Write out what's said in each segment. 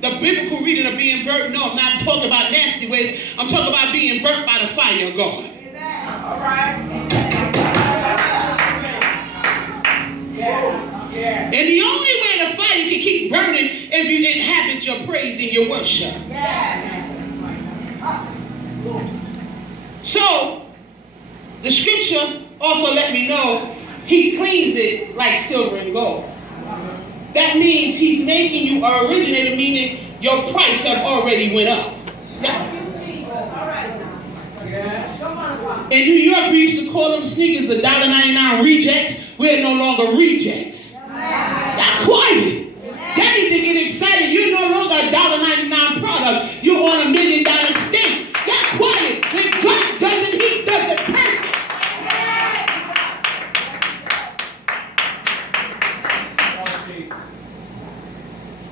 the biblical reading of being burnt. No, I'm not talking about nasty ways. I'm talking about being burnt by the fire of God. Amen. All right. And the only way the fire can keep burning if you inhabit your praise and your worship. So, the scripture also let me know he cleans it like silver and gold. That means he's making you originator, meaning your price have already went up. In New York, we used to call them sneakers $1.99 rejects. We're no longer rejects. Y'all quiet. Y'all need to get excited. You're no longer a $1.99 product. You're on $1 million stake. Y'all quiet. When God does it, he does it perfect.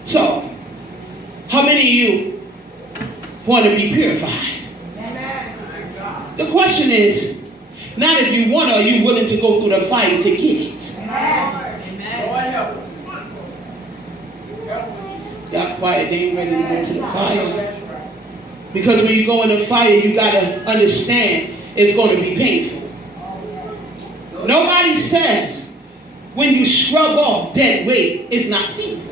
So, how many of you want to be purified? The question is, not if you want, are you willing to go through the fire to get it? Y'all quiet, they ain't ready to go to the fire. Because when you go in the fire, you got to understand it's going to be painful. Nobody says when you scrub off dead weight, it's not painful.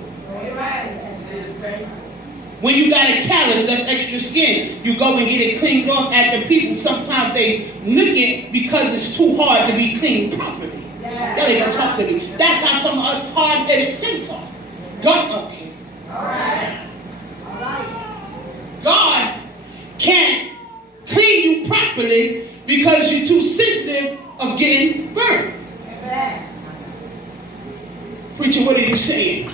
When you got a callus, that's extra skin, you go and get it cleaned off. After people, sometimes they nick it because it's too hard to be cleaned properly. Y'all ain't gonna talk to me. That's how some of us hard-headed saints are. God up here. God can't clean you properly because you're too sensitive of getting burned. Preacher, what are you saying?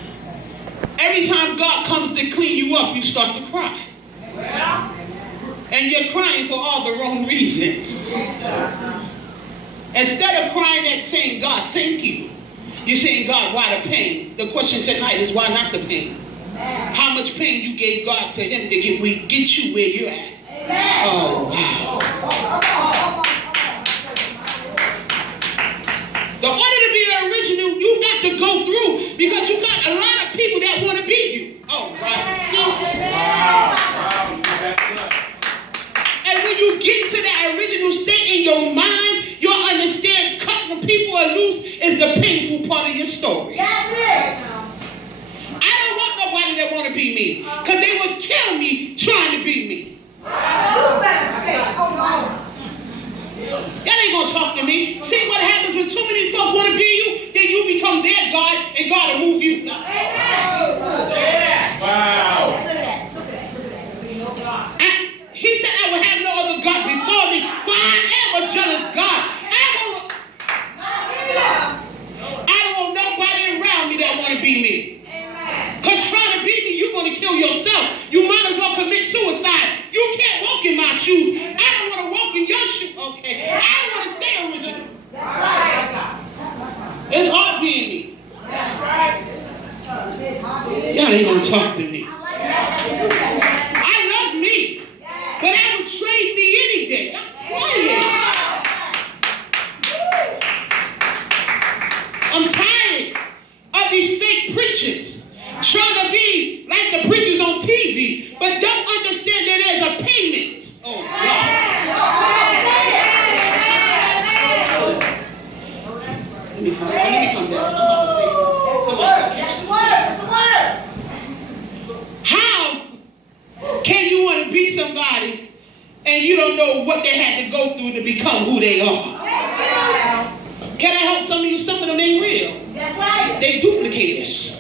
Every time God comes to clean you up, you start to cry. And you're crying for all the wrong reasons. Instead of crying and saying, God, thank you, you're saying, God, why the pain? The question tonight is, why not the pain? How much pain you gave God to him to get you where you're at? Oh, wow. The order to be original, you got to go through, because you got a lot of people that want to be you. Oh, right. And when you get to that original state in your mind, you'll understand cutting the people are loose is the painful part of your story. That's it. I don't want nobody that want to be me, because they would kill me trying to be me. Y'all ain't gonna talk to me. See what happens when too many folks want to be you, then you become their God, and God will move you. Wow. And he said, I will have no other God before me, for I am a jealous God. I don't want nobody around me that want to be me. Because trying to be me, you're going to kill yourself. You might as well commit suicide. You can't walk in my shoes. I don't want to walk in your shoes. Okay. I want to stay original. That's right. It's hard being me. That's right. Y'all ain't going to talk to me. I love me. But I would trade me any day. I'm quiet. I'm tired of these fake preachers trying to be like the preachers on TV, but don't understand that there's a payment. Oh, God. Let me come down. I'm about to say something. How can you want to be somebody and you don't know what they had to go through to become who they are? Can I help some of you? Some of them ain't real. That's right. They duplicators.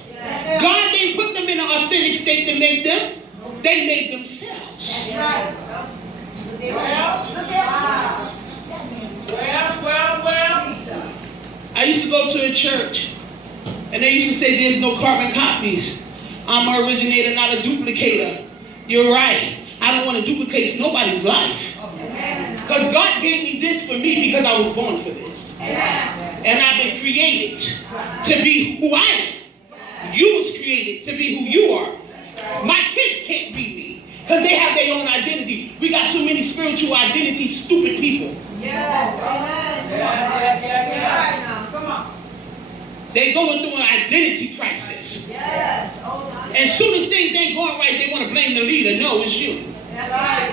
God didn't put them in an authentic state to make them. They made themselves. That's right. Well. I used to go to a church, and they used to say there's no carbon copies. I'm an originator, not a duplicator. You're right. I don't want to duplicate nobody's life. Because God gave me this for me because I was born for this. And I've been created to be who I am. You was created to be who you are. My kids can't be me because they have their own identity. We got too many spiritual identity stupid people. Yes. Come on. They're going through an identity crisis. leaders. Yes. And soon as things ain't going right, they want to blame the leader. No, it's you. That's right.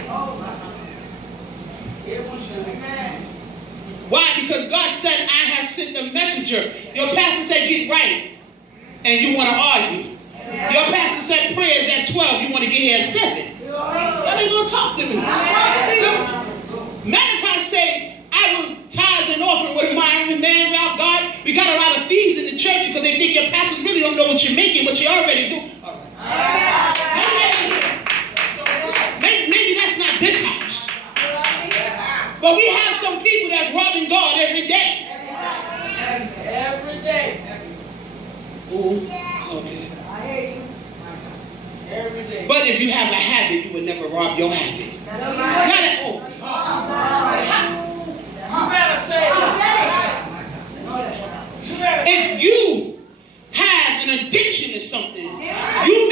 Why? Because God said, I have sent a messenger. Your pastor said, get right. And you want to argue. Your pastor said prayers at 12. You want to get here at 7. Y'all ain't going to talk to me. Malachi said, I will tithe and offering with a mighty man around God. We got a lot of thieves in the church because they think your pastors really don't know what you're making, but you already do. All right. Maybe that's not this house. But we have some people that's robbing God every day. Every day. Ooh, okay. I hear you. Every day. But if you have a habit, you would never rob your habit. That's right. Not at all. You better say it. If you have an addiction to something, you